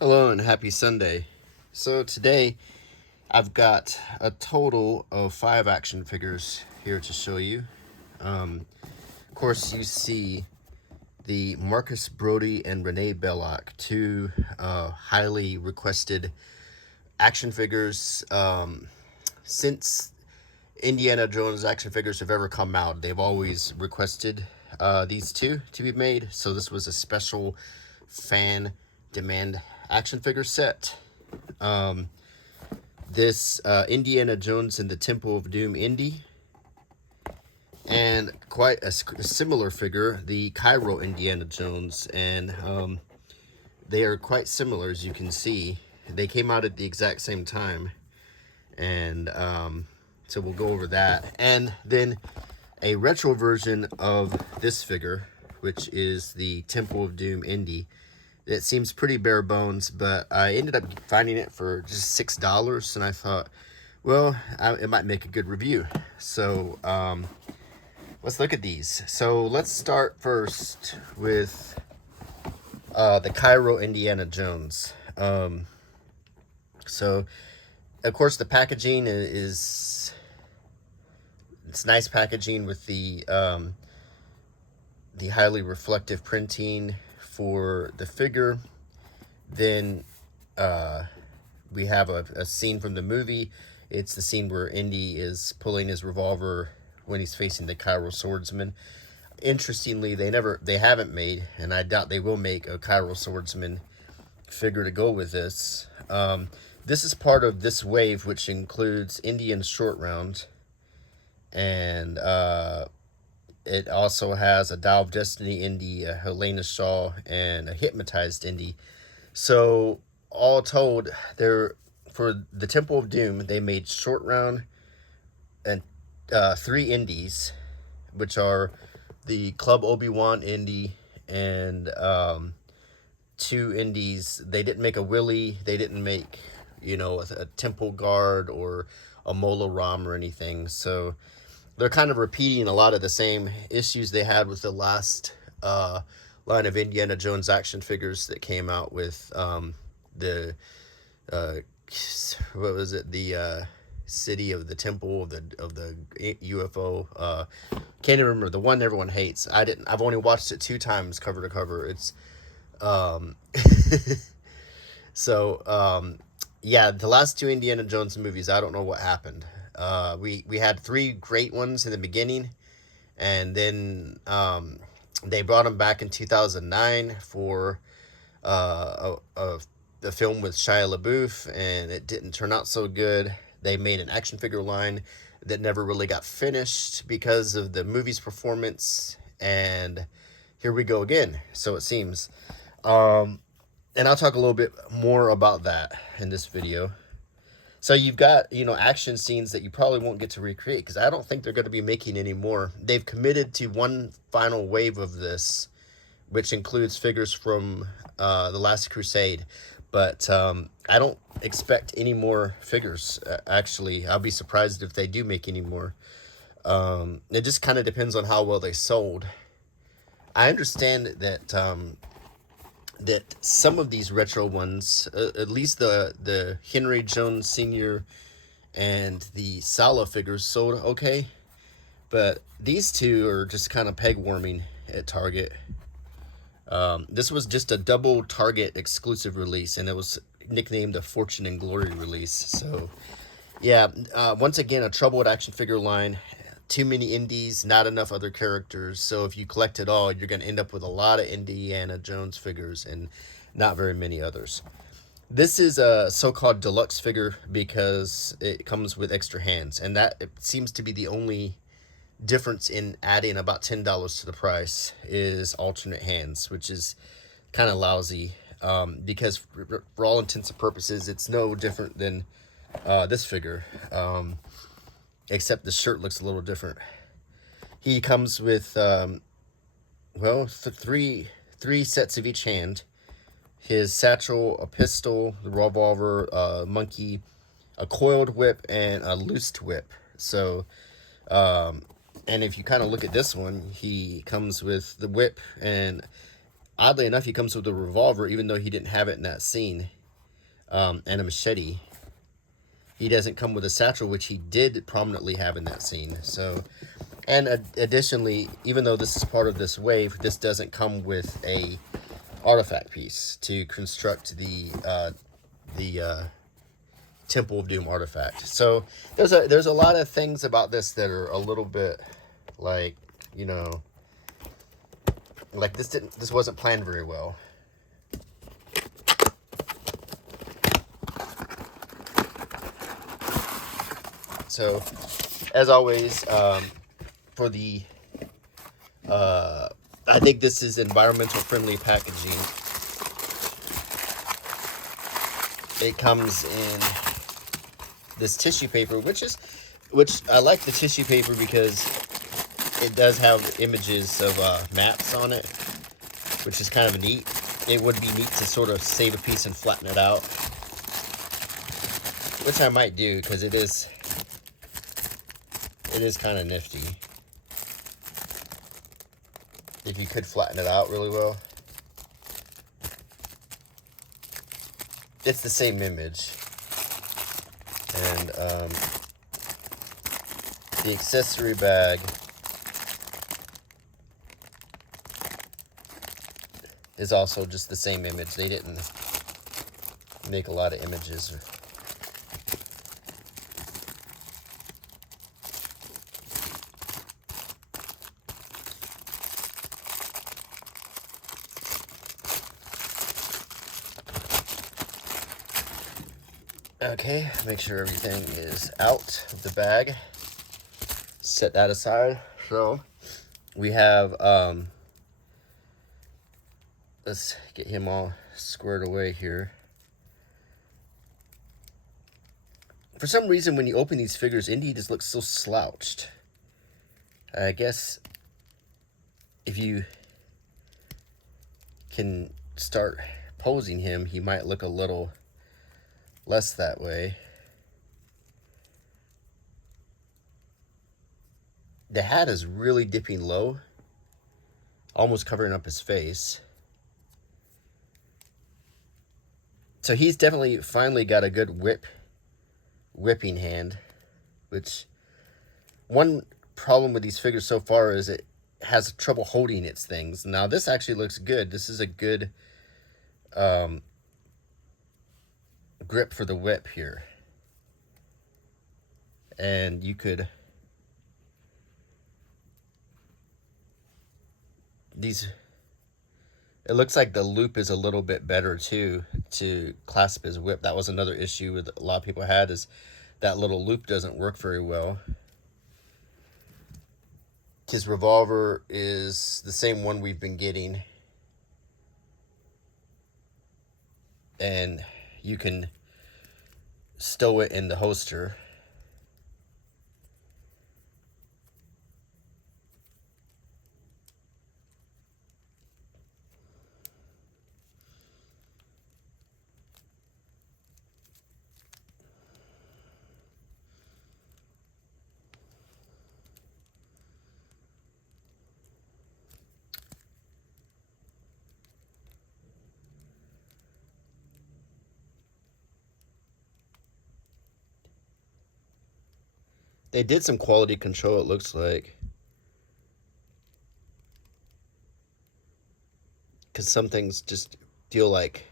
Hello and happy Sunday. So today I've got a total of 5 action figures here to show you. Of course, you see the Marcus Brody and Rene Bellock, two highly requested action figures. Since Indiana Jones action figures have ever come out, they've always requested these two to be made. So this was a special fan demand action figure set. This Indiana Jones and the Temple of Doom Indy, and quite a similar figure, the Cairo Indiana Jones, and they are quite similar, as you can see. They came out at the exact same time, and so we'll go over that. And then a retro version of this figure, which is the Temple of Doom Indy. It seems pretty bare bones, but I ended up finding it for just $6, and I thought, well, it might make a good review. So let's look at these. So let's start first with the Cairo Indiana Jones. So of course the packaging is it's nice packaging with the highly reflective printing for the figure. Then we have a scene from the movie. It's the scene where Indy is pulling his revolver when he's facing the Cairo swordsman. Interestingly, they haven't made, and I doubt they will make, a Cairo swordsman figure to go with this. This is part of this wave, which includes Indian Short Round, and it also has a Dial of Destiny Indy, a Helena Shaw, and a Hypnotized Indy. So all told, for the Temple of Doom, they made Short Round and 3 indies, which are the Club Obi-Wan Indy and 2 indies. They didn't make a Willy. They didn't make, a Temple Guard or a Mola Ram or anything. So they're kind of repeating a lot of the same issues they had with the last line of Indiana Jones action figures that came out with the what was it, the city of the temple of the UFO. Can't even remember the one everyone hates. I've only watched it 2 times cover to cover. It's so yeah, the last 2 Indiana Jones movies, I don't know what happened. We had 3 great ones in the beginning, and then they brought them back in 2009 for a film with Shia LaBeouf, and it didn't turn out so good. They made an action figure line that never really got finished because of the movie's performance, and here we go again, so it seems. And I'll talk a little bit more about that in this video. So you've got, action scenes that you probably won't get to recreate, because I don't think they're going to be making any more. They've committed to one final wave of this, which includes figures from The Last Crusade. But I don't expect any more figures, actually. I'll be surprised if they do make any more. It just kind of depends on how well they sold. I understand that that some of these retro ones, at least the Henry Jones Sr. and the Sala figures, sold okay, but these 2 are just kind of peg warming at Target. This was just a double Target exclusive release, and it was nicknamed a Fortune and Glory release. So yeah, once again, a troubled action figure line. Too many indies, not enough other characters. So if you collect it all, you're going to end up with a lot of Indiana Jones figures and not very many others. This is a so-called deluxe figure because it comes with extra hands, and that it seems to be the only difference in adding about $10 to the price is alternate hands, which is kind of lousy, because for all intents and purposes, it's no different than this figure. Except the shirt looks a little different. He comes with, three sets of each hand. His satchel, a pistol, the revolver, a monkey, a coiled whip, and a loosed whip. So, and if you kind of look at this one, he comes with the whip and Oddly enough, he comes with a revolver, even though he didn't have it in that scene, and a machete. He doesn't come with a satchel, which he did prominently have in that scene. So, and additionally, even though this is part of this wave, this doesn't come with a artifact piece to construct the Temple of Doom artifact. So there's a lot of things about this that are a little bit like, you know, like this wasn't planned very well. So, as always, for the I think this is environmental friendly packaging. It comes in this tissue paper, which I like the tissue paper because it does have images of maps on it, which is kind of neat. It would be neat to sort of save a piece and flatten it out, which I might do because it is kind of nifty. If you could flatten it out really well. It's the same image. And the accessory bag is also just the same image. They didn't make a lot of images. Okay, make sure everything is out of the bag. Set that aside. So we have let's get him all squared away here. For some reason, when you open these figures, Indy just looks so slouched. I guess if you can start posing him, he might look a little less that way. The hat is really dipping low, almost covering up his face. So he's definitely finally got a good whipping hand, which one problem with these figures so far is it has trouble holding its things. Now this actually looks good. This is a good grip for the whip here. And you could it looks like the loop is a little bit better too to clasp his whip. That was another issue with a lot of people had, is that little loop doesn't work very well. His revolver is the same one we've been getting, and you can stow it in the holster. They did some quality control, it looks like. Because some things just feel like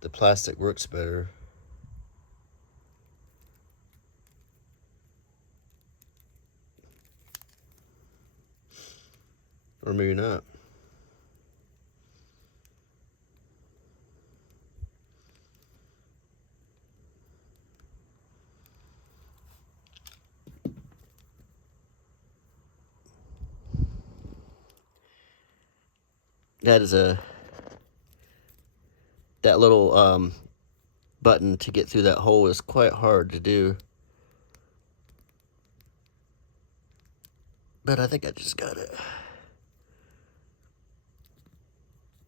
the plastic works better. Or maybe not. That is that little button to get through that hole is quite hard to do. But I think I just got it.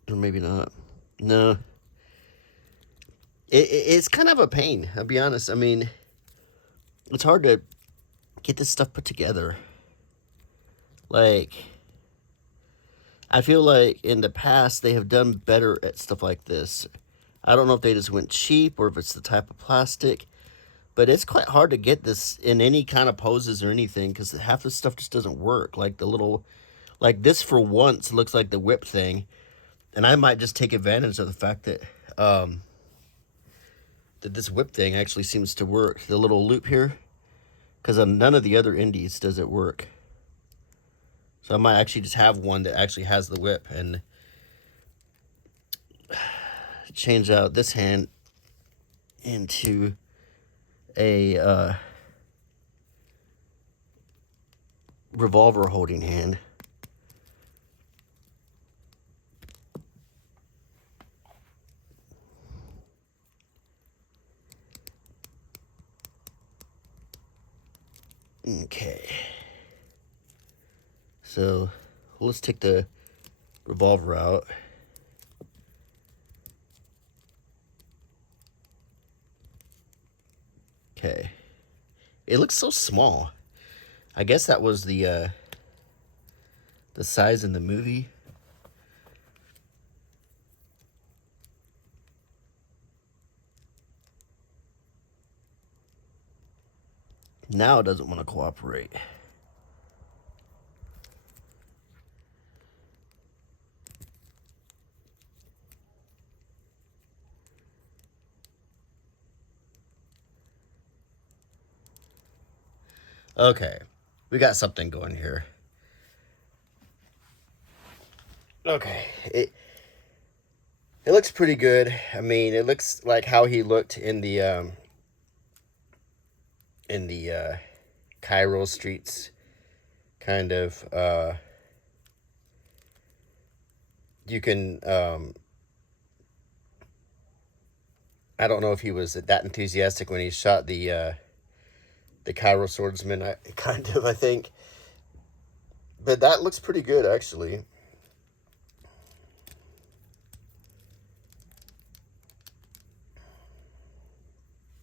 Or maybe not. No. It's kind of a pain, I'll be honest. I mean, it's hard to get this stuff put together. Like, I feel like in the past they have done better at stuff like this. I don't know if they just went cheap or if it's the type of plastic, but it's quite hard to get this in any kind of poses or anything because half the stuff just doesn't work. Like the little, like this for once looks like the whip thing, and I might just take advantage of the fact that that this whip thing actually seems to work. The little loop here, because on none of the other indies does it work. So I might actually just have one that actually has the whip and change out this hand into a revolver holding hand. Okay. So let's take the revolver out. Okay. It looks so small. I guess that was the size in the movie. Now it doesn't want to cooperate. Okay, we got something going here. Okay, it looks pretty good. I mean, it looks like how he looked in the Cairo streets, kind of. You can. I don't know if he was that enthusiastic when he shot the Cairo swordsman. I think, but that looks pretty good actually.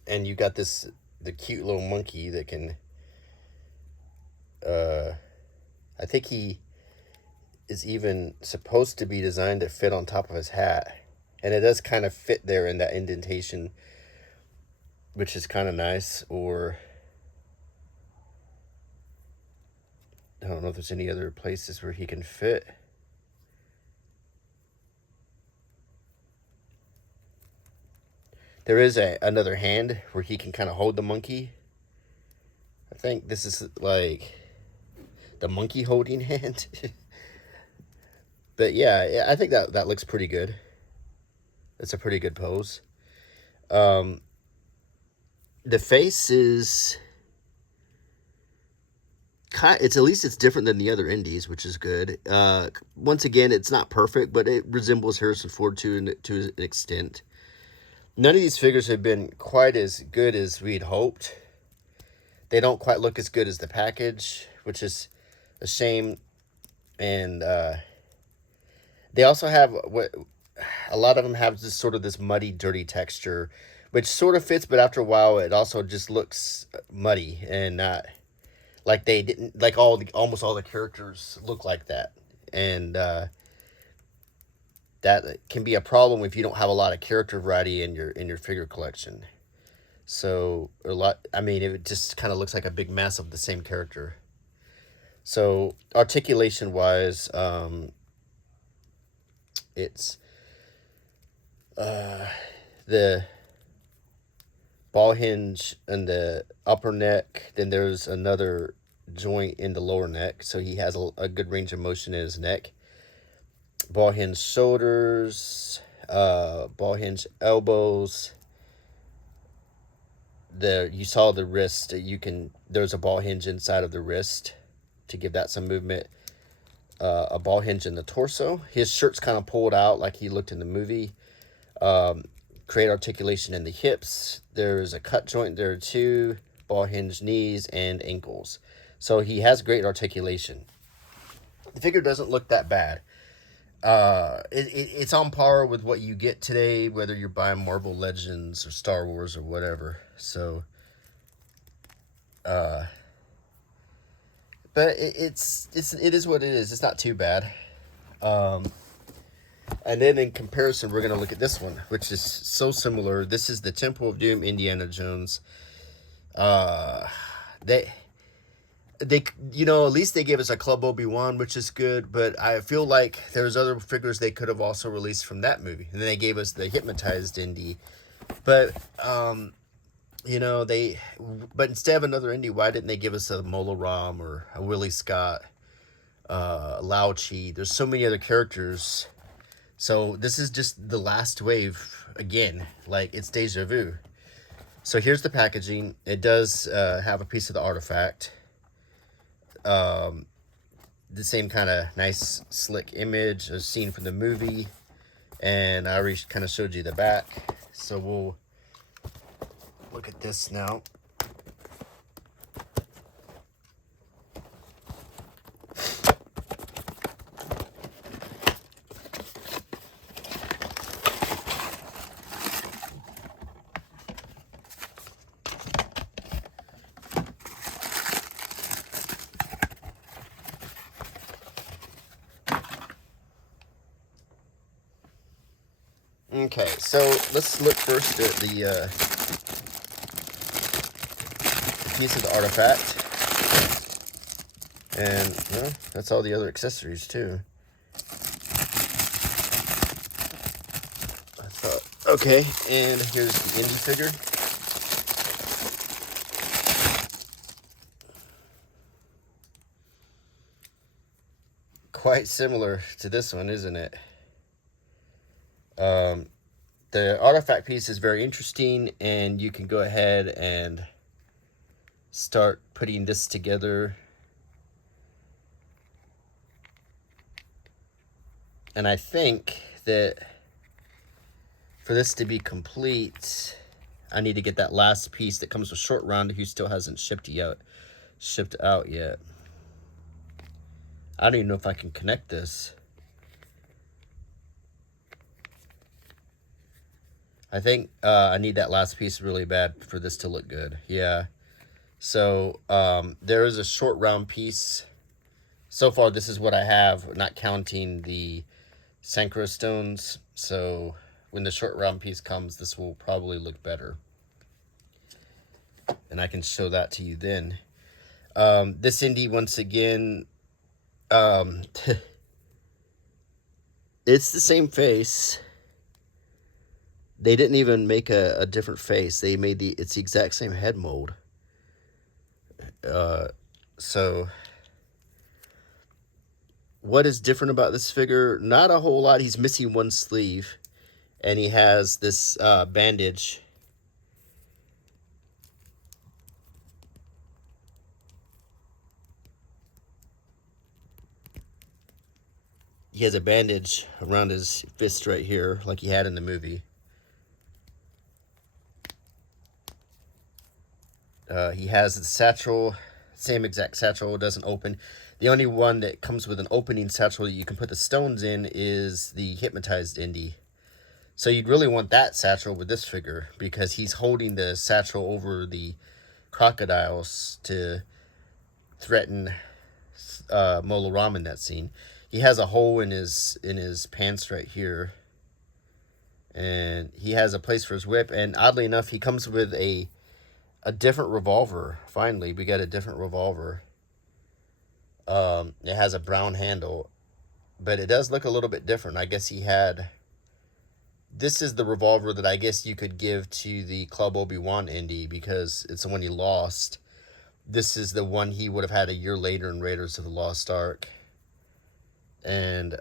And you got the cute little monkey that can. I think he is even supposed to be designed to fit on top of his hat, and it does kind of fit there in that indentation, which is kind of nice. Or I don't know if there's any other places where he can fit. There is another hand where he can kind of hold the monkey. I think this is like the monkey holding hand. But yeah, I think that looks pretty good. It's a pretty good pose. The face is it's at least it's different than the other indies, which is good. Once again, it's not perfect, but it resembles Harrison Ford to an extent. None of these figures have been quite as good as we'd hoped. They don't quite look as good as the package, which is a shame. And they also have what a lot of them have this sort of this muddy, dirty texture, which sort of fits, but after a while, it also just looks muddy and not like they didn't like almost all the characters look like that, and that can be a problem if you don't have a lot of character variety in your figure collection. So a lot, I mean, it just kind of looks like a big mass of the same character. So articulation wise, it's the ball hinge in the upper neck. Then there's another joint in the lower neck, so he has a good range of motion in his neck. Ball hinge shoulders, ball hinge elbows. You saw the wrist. There's a ball hinge inside of the wrist to give that some movement. A ball hinge in the torso. His shirt's kind of pulled out like he looked in the movie. Create articulation in the hips. There's a cut joint there too. Ball hinge knees and ankles. So he has great articulation. The figure doesn't look that bad. It's on par with what you get today, whether you're buying Marvel Legends or Star Wars or whatever. So, but it is what it is. It's not too bad. And then in comparison, we're going to look at this one, which is so similar. This is the Temple of Doom, Indiana Jones. Uh, they, at least they gave us a Club Obi-Wan, which is good. But I feel like there's other figures they could have also released from that movie. And then they gave us the Hypnotized Indy. But, but instead of another Indy, why didn't they give us a Mola Ram or a Willie Scott, Lao Chi? There's so many other characters. So this is just the last wave again. Like, it's deja vu. So here's the packaging. It does have a piece of the artifact. The same kind of nice, slick image as seen from the movie. And I already kind of showed you the back. So we'll look at this now. Okay, so let's look first at the piece of the artifact. And, well, that's all the other accessories, too. Okay, and here's the Indy figure. Quite similar to this one, isn't it? The artifact piece is very interesting, and you can go ahead and start putting this together. And I think that for this to be complete, I need to get that last piece that comes with Short Round, who still hasn't shipped out yet. I don't even know if I can connect this. I think I need that last piece really bad for this to look good. Yeah. So there is a Short Round piece. So far, this is what I have, not counting the Synchro Stones. So when the Short Round piece comes, this will probably look better. And I can show that to you then. This Indy, once again, it's the same face. They didn't even make a different face. They made it's the exact same head mold. So what is different about this figure? Not a whole lot. He's missing one sleeve, and he has this bandage. He has a bandage around his fist right here, like he had in the movie. He has the satchel, same exact satchel, doesn't open. The only one that comes with an opening satchel that you can put the stones in is the Hypnotized Indy. So you'd really want that satchel with this figure, because he's holding the satchel over the crocodiles to threaten Mola Ram in that scene. He has a hole in his pants right here. And he has a place for his whip. And oddly enough, he comes with a different revolver. Finally, we got a different revolver. It has a brown handle, but it does look a little bit different. I guess he had... This is the revolver that I guess you could give to the Club Obi-Wan Indy, because it's the one he lost. This is the one he would have had a year later in Raiders of the Lost Ark. And,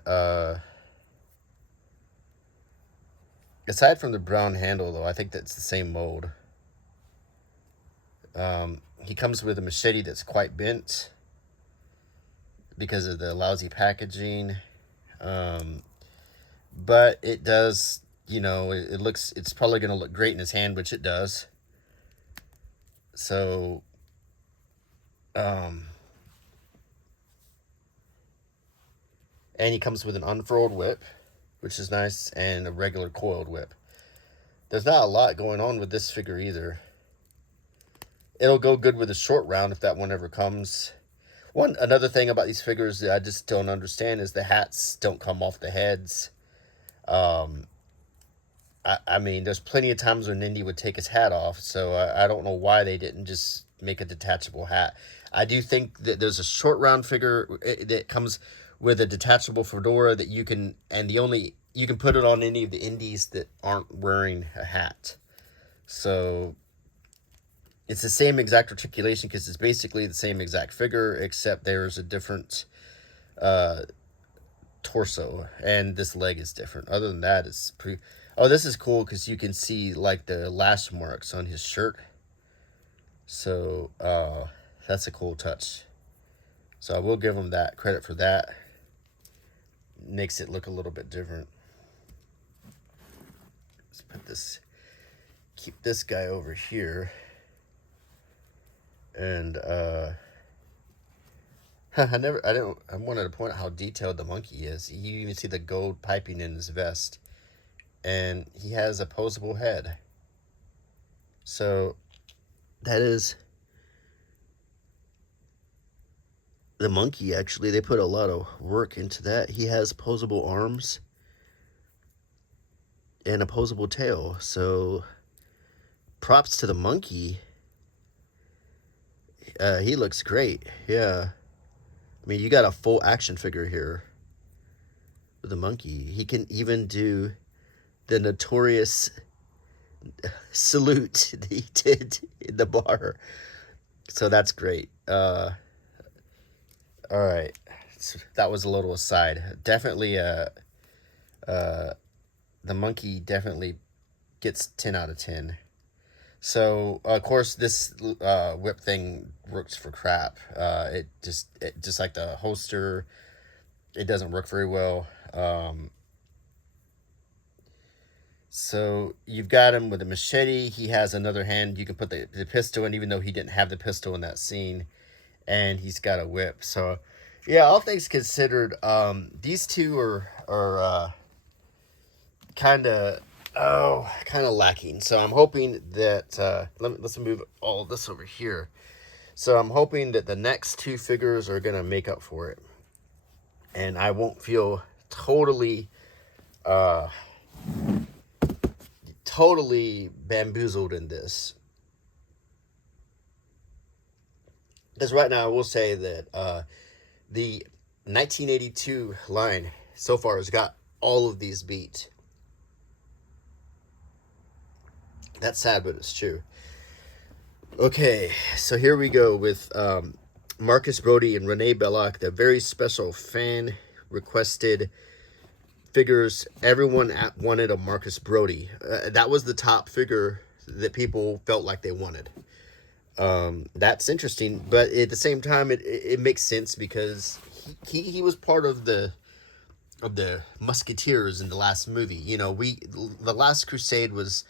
aside from the brown handle, though, I think that's the same mold. He comes with a machete that's quite bent because of the lousy packaging. But it does, it's probably going to look great in his hand, which it does. So, and he comes with an unfurled whip, which is nice, and a regular coiled whip. There's not a lot going on with this figure either. It'll go good with a Short Round if that one ever comes. One another thing about these figures that I just don't understand is the hats don't come off the heads. Um, I mean, there's plenty of times when Indy would take his hat off, so I don't know why they didn't just make a detachable hat. I do think that there's a short round figure that comes with a detachable fedora that you can, and the only you can put it on any of the indies that aren't wearing a hat. So it's the same exact articulation because it's basically the same exact figure, except there's a different uh, torso, and this leg is different. Other than that, it's pretty. Oh, this is cool because you can see like the lash marks on his shirt. So that's a cool touch. So I will give him that credit for that. Makes it look a little bit different. Let's put this, keep this guy over here, and I wanted to point out how detailed the monkey is. You even see the gold piping in his vest, and he has a posable head. So that is the monkey. Actually, they put a lot of work into that. He has posable arms and a posable tail. So props to the monkey. He looks great. Yeah. I mean, you got a full action figure here with the monkey. He can even do the notorious salute that he did in the bar. So that's great. All right. So that was a little aside. Definitely, the monkey definitely gets 10 out of 10. So of course this whip thing works for crap. It just like the holster, it doesn't work very well. So you've got him with a machete. He has another hand. You can put the pistol in, even though he didn't have the pistol in that scene, and he's got a whip. So yeah, all things considered, these two are kind of kind of lacking. So I'm hoping that let's move all of this over here. So I'm hoping that the next two figures are gonna make up for it, and I won't feel uh, totally bamboozled in this. Because right now I will say that the 1982 line so far has got all of these beat. That's sad, but it's true. Okay, so here we go with Marcus Brody and Rene Bellock, the very special fan requested figures. Everyone wanted a Marcus Brody. That was the top figure that people felt like they wanted. That's interesting, but at the same time, it makes sense because he was part of the Musketeers in the last movie. You know, the Last Crusade was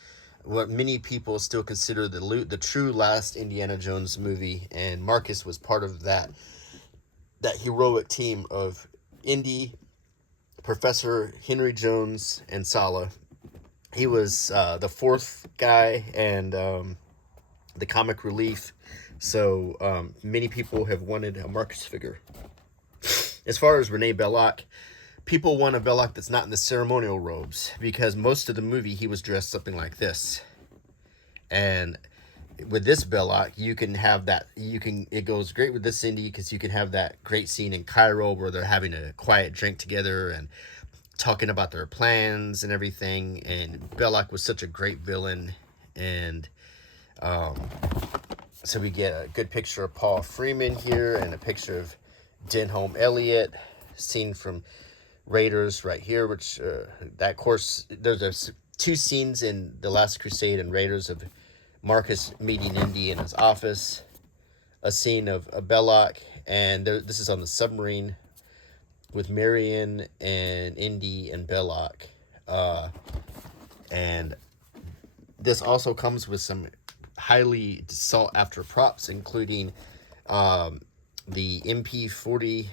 what many people still consider the true last Indiana Jones movie, and Marcus was part of that heroic team of Indy, Professor Henry Jones, and Sala. He was the fourth guy and the comic relief. So many people have wanted a Marcus figure. As far as Rene Belloc, people want a Belloc that's not in the ceremonial robes, because most of the movie he was dressed something like this. And with this Belloc, you can have that. It goes great with this Indy because you can have that great scene in Cairo where they're having a quiet drink together and talking about their plans and everything. And Belloc was such a great villain, and so we get a good picture of Paul Freeman here and a picture of Denholm Elliott, seen from Raiders right here, which that course there's two scenes in The Last Crusade and Raiders of Marcus meeting Indy in his office, a scene of Belloc, and this is on the submarine with Marion and Indy and Belloc, and this also comes with some highly sought after props, including the MP40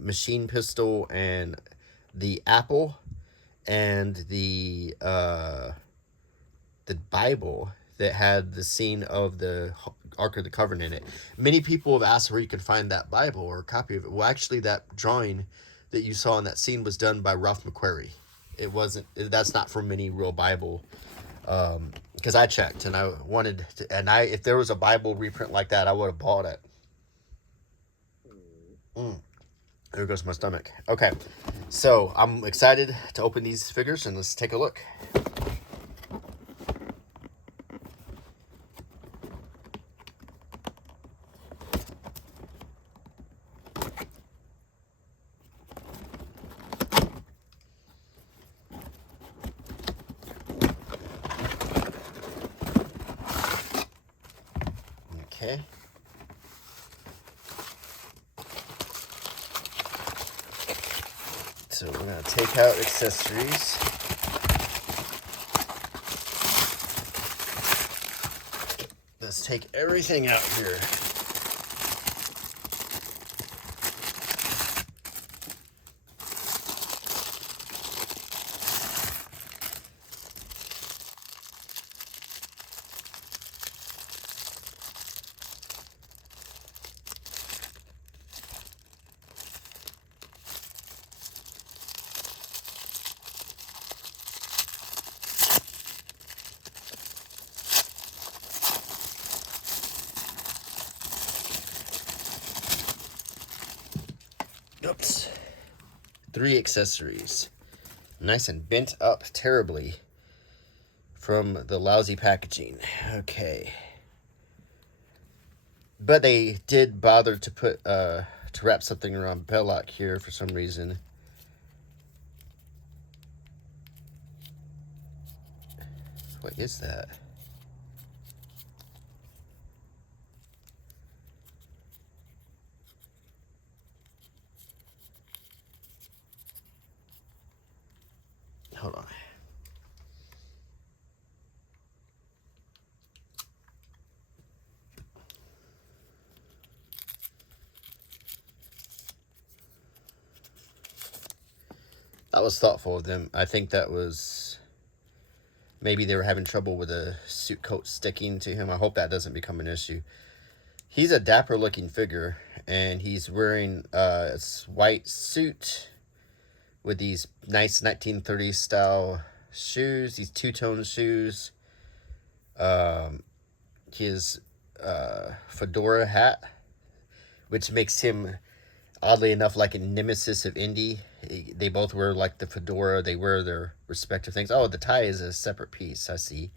machine pistol and the apple and the Bible that had the scene of the Ark of the Covenant in it. Many people have asked where you can find that Bible or a copy of it. Well, actually, that drawing that you saw in that scene was done by Ralph McQuarrie. It wasn't. That's not from any real Bible. Because I checked and I wanted to, and if there was a Bible reprint like that, I would have bought it. There goes my stomach. Okay, so I'm excited to open these figures and let's take a look. Okay. So we're going to take out accessories. Let's take everything out here. Oops. 3 accessories. Nice and bent up terribly from the lousy packaging. Okay. But they did bother to put to wrap something around Bellock here for some reason. What is that? Hold on. That was thoughtful of them. I think that was... Maybe they were having trouble with a suit coat sticking to him. I hope that doesn't become an issue. He's a dapper looking figure, and he's wearing a white suit with these nice 1930s style shoes, these two-tone shoes. His fedora hat, which makes him, oddly enough, like a nemesis of Indy. They both wear like the fedora. They wear their respective things. Oh, the tie is a separate piece. I see.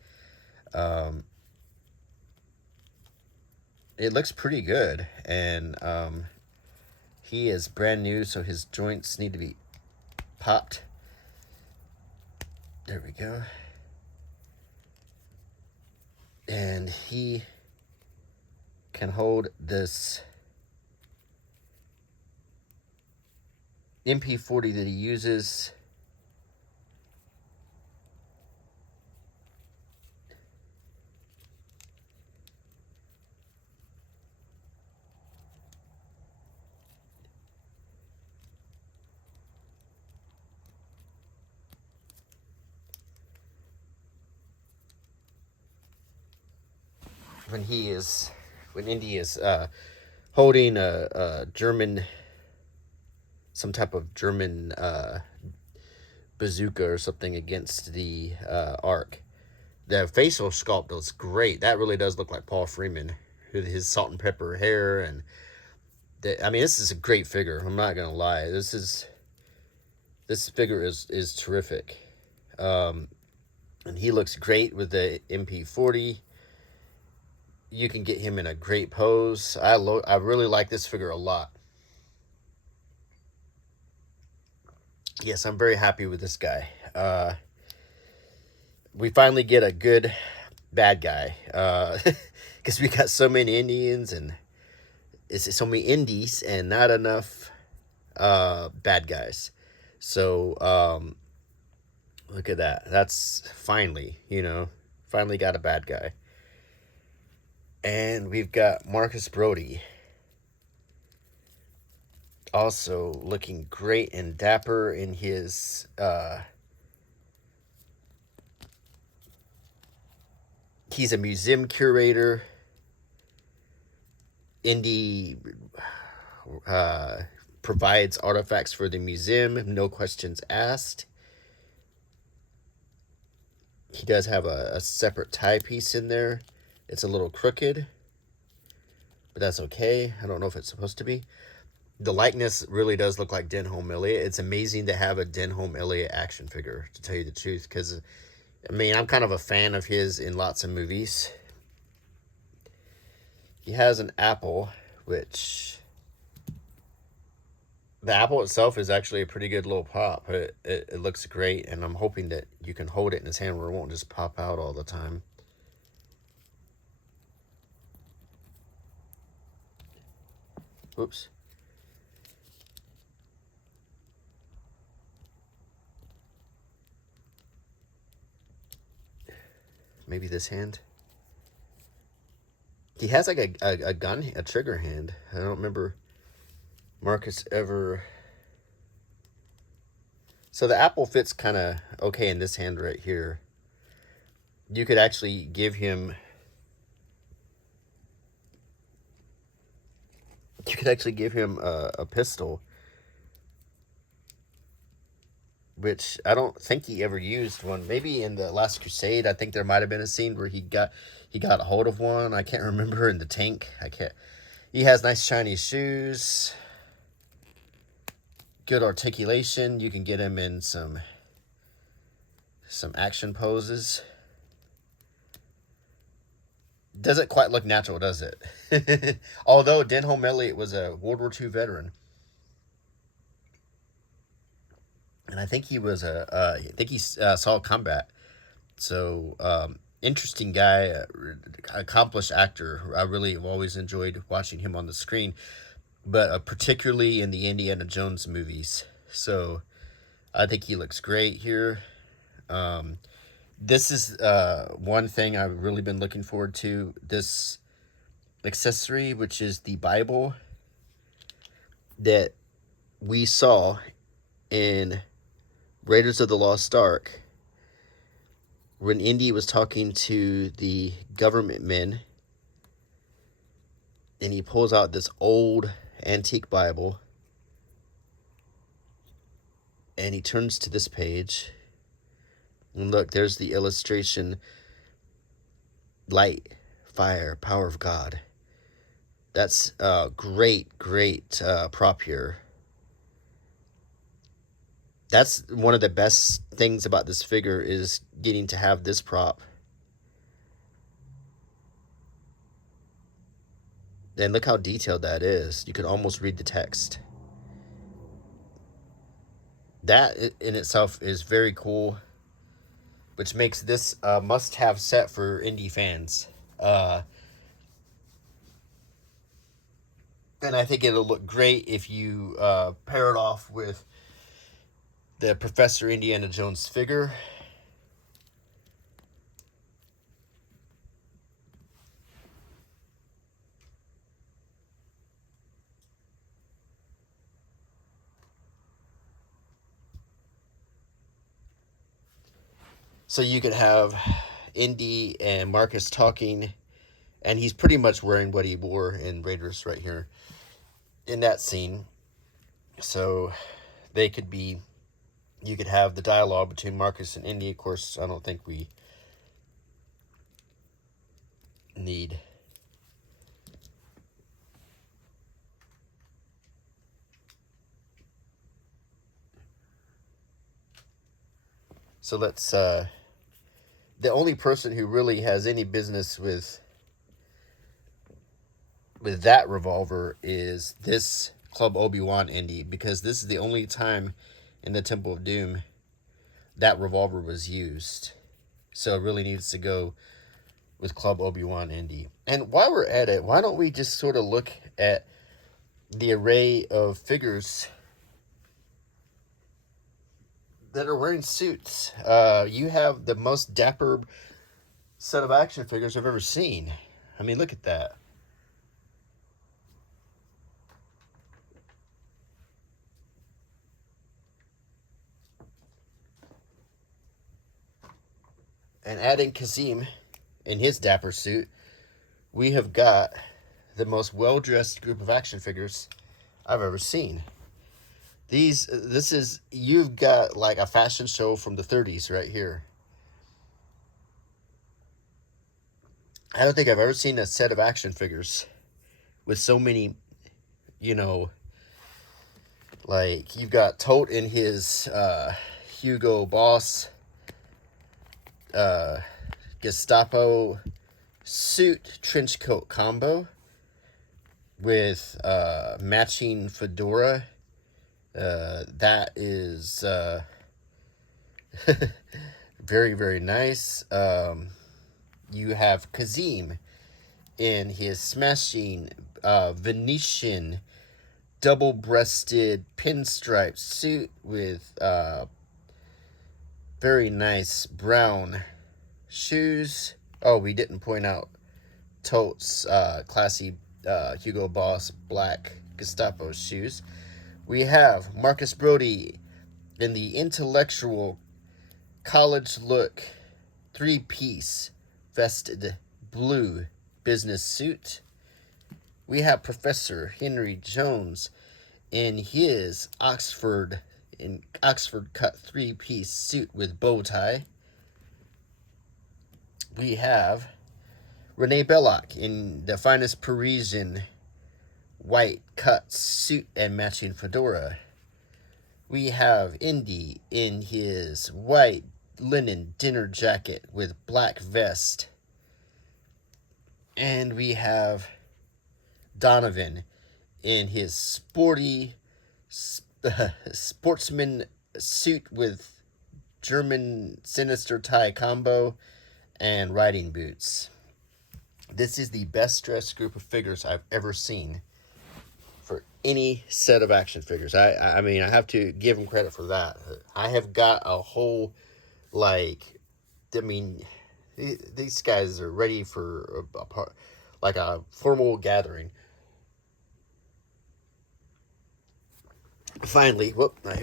It looks pretty good, and he is brand new, so his joints need to be popped. There we go. And he can hold this MP40 that he uses. When Indy is holding a German, some type of German bazooka or something against the Ark. The facial sculpt looks great. That really does look like Paul Freeman, with his salt and pepper hair, and I mean, this is a great figure. I'm not gonna lie. This figure is terrific, and he looks great with the MP40. You can get him in a great pose. I really like this figure a lot. Yes, I'm very happy with this guy. We finally get a good bad guy. Because we got so many Indians and it's so many Indies and not enough bad guys. So look at that. That's finally got a bad guy. And we've got Marcus Brody. Also looking great and dapper in his he's a museum curator. Indy uh, provides artifacts for the museum, no questions asked. He does have a separate tie piece in there. It's a little crooked, but that's okay. I don't know if it's supposed to be. The likeness really does look like Denholm Elliott. It's amazing to have a Denholm Elliott action figure, to tell you the truth, because, I mean, I'm kind of a fan of his in lots of movies. He has an apple, which... The apple itself is actually a pretty good little pop. It looks great, and I'm hoping that you can hold it in his hand where it won't just pop out all the time. Oops. Maybe this hand. He has like a gun, a trigger hand. I don't remember Marcus ever... So the apple fits kind of okay in this hand right here. You could actually give him... You could actually give him a pistol, which I don't think he ever used one. Maybe in the Last Crusade, I think there might have been a scene where he got a hold of one. I can't remember. In the tank, I can't. He has nice shiny shoes, good articulation. You can get him in some action poses. Doesn't quite look natural, does it? Although Denholm Elliott was a World War II veteran. And I think he was saw combat. So, interesting guy, accomplished actor. I really have always enjoyed watching him on the screen, but particularly in the Indiana Jones movies. So, I think he looks great here. This is one thing I've really been looking forward to. This accessory, which is the Bible that we saw in Raiders of the Lost Ark, when Indy was talking to the government men, and he pulls out this old antique Bible, and he turns to this page, and look, there's the illustration: light, fire, power of God. That's a great prop here. That's one of the best things about this figure, is getting to have this prop. And look how detailed that is. You could almost read the text. That in itself is very cool, which makes this a must-have set for Indy fans. And I think it'll look great if you pair it off with the Professor Indiana Jones figure. So you could have Indy and Marcus talking, and he's pretty much wearing what he wore in Raiders right here in that scene. So they could be... You could have the dialogue between Marcus and Indy. Of course, I don't think we need... So let's... the only person who really has any business with that revolver is this Club Obi-Wan Indy, because this is the only time in the Temple of Doom that revolver was used. So it really needs to go with Club Obi-Wan Indy. And while we're at it, why don't we just sort of look at the array of figures that are wearing suits. You have the most dapper set of action figures I've ever seen. I mean, look at that. And adding Kazim in his dapper suit, we have got the most well-dressed group of action figures I've ever seen. You've got like a fashion show from the 30s right here. I don't think I've ever seen a set of action figures with so many, you know, like you've got Tote in his Hugo Boss Gestapo suit trench coat combo with matching fedora. That is very, very nice. You have Kazim in his smashing Venetian double-breasted pinstripe suit with very nice brown shoes. Oh, we didn't point out Tote's classy Hugo Boss black Gestapo shoes. We have Marcus Brody in the intellectual college look 3-piece vested blue business suit. We have Professor Henry Jones in his Oxford cut 3-piece suit with bow tie. We have Rene Bellock in the finest Parisian white cut suit and matching fedora. We have Indy in his white linen dinner jacket with black vest. And we have Donovan in his sporty sportsman suit with German sinister tie combo and riding boots. This is the best dressed group of figures I've ever seen for any set of action figures. I mean, I have to give them credit for that. I have got a whole, these guys are ready for a formal gathering. Finally,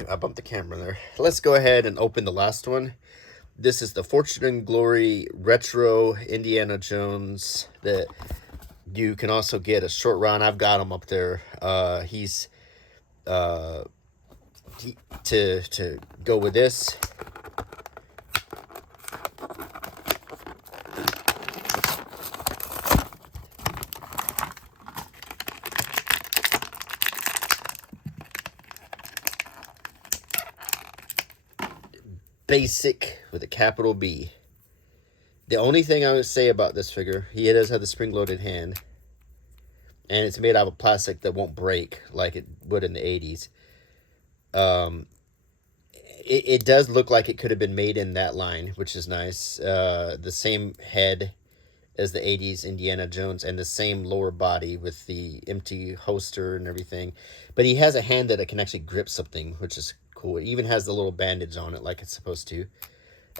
I bumped the camera there. Let's go ahead and open the last one. This is the Fortune and Glory Retro Indiana Jones that you can also get a short run. I've got him up there. He's to go with this. Basic with a capital B. The only thing I would say about this figure, he does have the spring-loaded hand, and it's made out of plastic that won't break like it would in the 80s. It does look like it could have been made in that line, which is nice. The same head as the 80s Indiana Jones, and the same lower body with the empty holster and everything. But he has a hand that it can actually grip something, which is cool. It even has the little bandage on it like it's supposed to.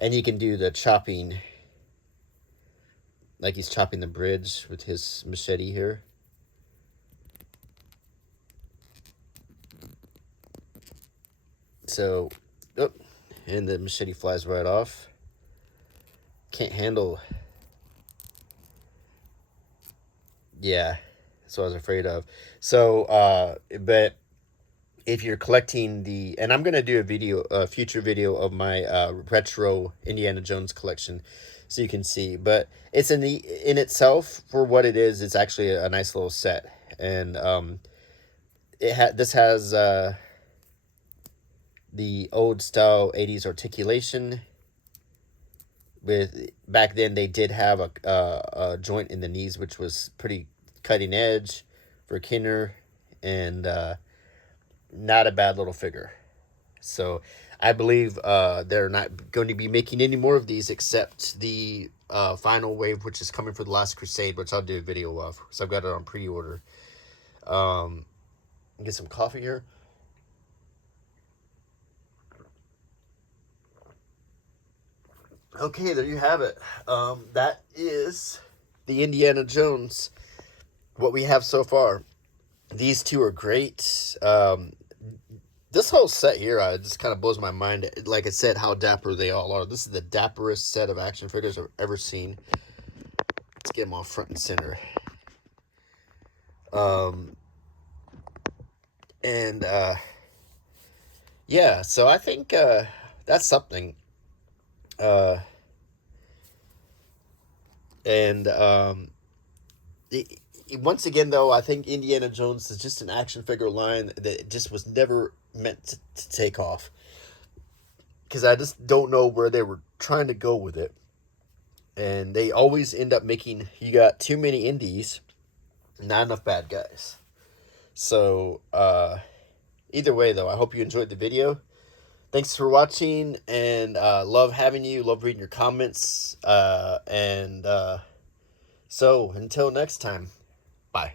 And you can do the chopping, like he's chopping the bridge with his machete here. So, and the machete flies right off. Can't handle. Yeah, that's what I was afraid of. So, but if you're collecting and I'm gonna do a future video of my retro Indiana Jones collection, so you can see. But it's in itself, for what it is, it's actually a nice little set, and this has the old style 80s articulation. With back then they did have a joint in the knees, which was pretty cutting edge for Kinner, and not a bad little figure. So I believe they're not going to be making any more of these except the final wave, which is coming for the Last Crusade, which I'll do a video of, so I've got it on pre-order. Get some coffee here. Okay, there you have it. That is the Indiana Jones, what we have so far. These two are great. This whole set here, just kind of blows my mind. Like I said, how dapper they all are. This is the dapperest set of action figures I've ever seen. Let's get them all front and center. Um, and yeah, so I think that's something. Uh, and it, Once again, though, I think Indiana Jones is just an action figure line that just was never meant to take off. Because I just don't know where they were trying to go with it. And they always end up making, you got too many indies, not enough bad guys. So, either way, though, I hope you enjoyed the video. Thanks for watching, and love having you, love reading your comments. So, until next time, bye.